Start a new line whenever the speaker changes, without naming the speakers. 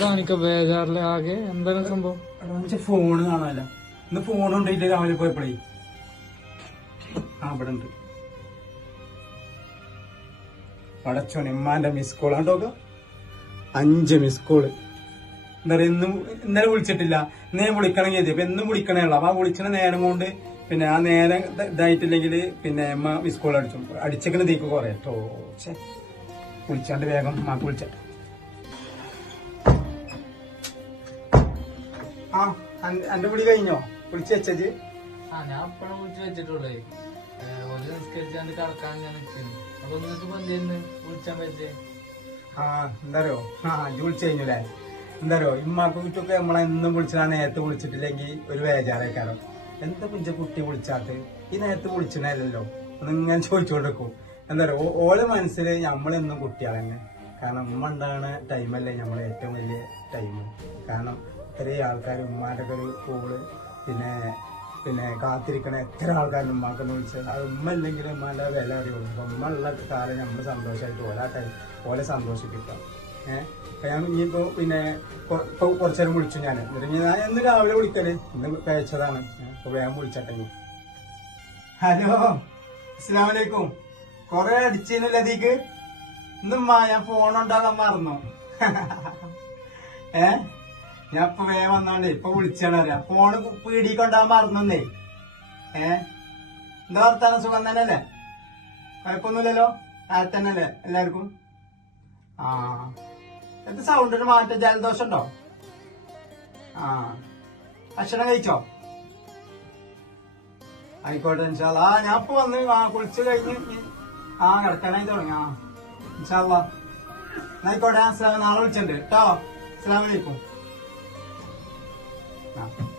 കാണിക്ക ബേജാറിൽ ആകെ എന്താണ് സംഭവം?
ഫോണ് കാണാനല്ല. ഇന്ന് ഫോൺ ഉണ്ടായിട്ട് രാവിലെ പോയപ്പോഴേ ആ ഇവിടെ ഉണ്ട് പടച്ചോൻ ഇമ്മാന്റെ മിസ് കോൾ ആണ്ടോക്ക അഞ്ച് മിസ് കോൾ എന്താ പറയാ ഇന്നും ഇന്നലെ വിളിച്ചിട്ടില്ല. ഇന്ന് ഞാൻ വിളിക്കണം ചെയ്തു അപ്പൊ എന്നും വിളിക്കണേ ഉള്ളു. അപ്പൊ ആ വിളിക്കണ നേരം കൊണ്ട് പിന്നെ ആ നേരം ഇത- ഇതായിട്ടില്ലെങ്കിൽ പിന്നെ അമ്മ മിസ് കോൾ അടിച്ചു. അടിച്ചേക്കണ തീക്ക് കുറെ. കേട്ടോ. വിളിച്ചാണ്ട് വേഗം മാക്ക് വിളിച്ച. ആ വിളി കഴിഞ്ഞോ? വിളിച്ചു വെച്ചത്?
ആ ഞാൻ അപ്പഴാ വിളിച്ചു വെച്ചിട്ടുള്ളേ. ഒരു നിസ്കരിച്ചാണ്ട് കടക്കാൻ ഞാൻ നിൽക്കുന്നു അപ്പൊ നിങ്ങൾക്ക് പന്തിന്ന് വിളിച്ചാൻ പറ്റേ
ആ എന്താരോ ആ അഞ്ച് വിളിച്ചു കഴിഞ്ഞല്ലേ എന്താരോ ഇമ്മാക്ക് കുറ്റൊക്കെ നമ്മളെ എന്നും വിളിച്ചാ നേരത്തെ വിളിച്ചിട്ടില്ലെങ്കിൽ ഒരു വേജാറേക്കാരോ എന്താ പിഞ്ച കുട്ടി വിളിച്ചാട്ട് ഈ നേരത്തെ വിളിച്ചിട്ടല്ലോ ഞാൻ ചോദിച്ചുകൊണ്ടിരിക്കും എന്താരോ ഓളെ മനസ്സിൽ നമ്മളെന്നും കുട്ടികളെന്നെ. കാരണം ഉമ്മ ഉണ്ടാകുന്ന ടൈമല്ലേ നമ്മളെ ഏറ്റവും വലിയ ടൈം കാരണം ഇത്രയും ആൾക്കാർ ഉമ്മാന്റെ ഒക്കെ ഒരു പിന്നെ പിന്നെ കാത്തിരിക്കണ എത്ര ആൾക്കാർ ഉമ്മാക്കെന്ന് വിളിച്ചത് അത് ഉമ്മ ഇല്ലെങ്കിൽ ഉമ്മാന്റെ വില അറിയുള്ളൂ. അപ്പം ഉമ്മ ഉള്ള കാലം നമ്മൾ സന്തോഷമായിട്ട് ഓരോ ടൈം ഓലെ സന്തോഷിപ്പിക്കാം. ഏഹ് ഞാൻ ഇനിയിപ്പോൾ പിന്നെ ഇപ്പോൾ കുറച്ചു നേരം വിളിച്ചു ഞാൻ എന്നിട്ട് ഞാൻ ഇന്ന് രാവിലെ വിളിക്കൽ. ഇന്ന് കഴിച്ചതാണ്. അപ്പോൾ വേഗം വിളിച്ചട്ടെ. ഹലോ അസ്സാം വലൈക്കും അടിച്ചതിനല്ലേ അതീക്ക് ഇന്നുമ്മാ ഞാൻ ഫോൺ ഉണ്ടാകാൻ മറന്നു. ഏ? ഞാൻ ഇപ്പൊ വേഗം വന്നോണ്ടേ ഇപ്പൊ വിളിച്ചാണ് അറിയാം. ഫോണ് പീടിക്കൊണ്ടാ മറന്നേ ഏ? എന്താ വർത്താനം? സുഖം തന്നെയല്ലേ? കുഴപ്പമൊന്നുമില്ലല്ലോ? ആ എല്ലാവർക്കും? ആ. എന്ത് സൗണ്ടിന് മാറ്റം? ജലദോഷം ഉണ്ടോ ആ. ഭക്ഷണം കഴിച്ചോ? ആയിക്കോട്ടെ ഇൻഷാല്ല ആ ഞാൻ ഇപ്പൊ വന്ന് ആ കുളിച്ച് കഴിഞ്ഞ് ആ കിടക്കാനായി തുടങ്ങി. ആ ഇൻഷാല്ല ആയിക്കോട്ടെ അസ്ലാം നാളെ വിളിച്ചിട്ടുണ്ട്. കേട്ടോ അസ്ലാം വലൈക്കും ആ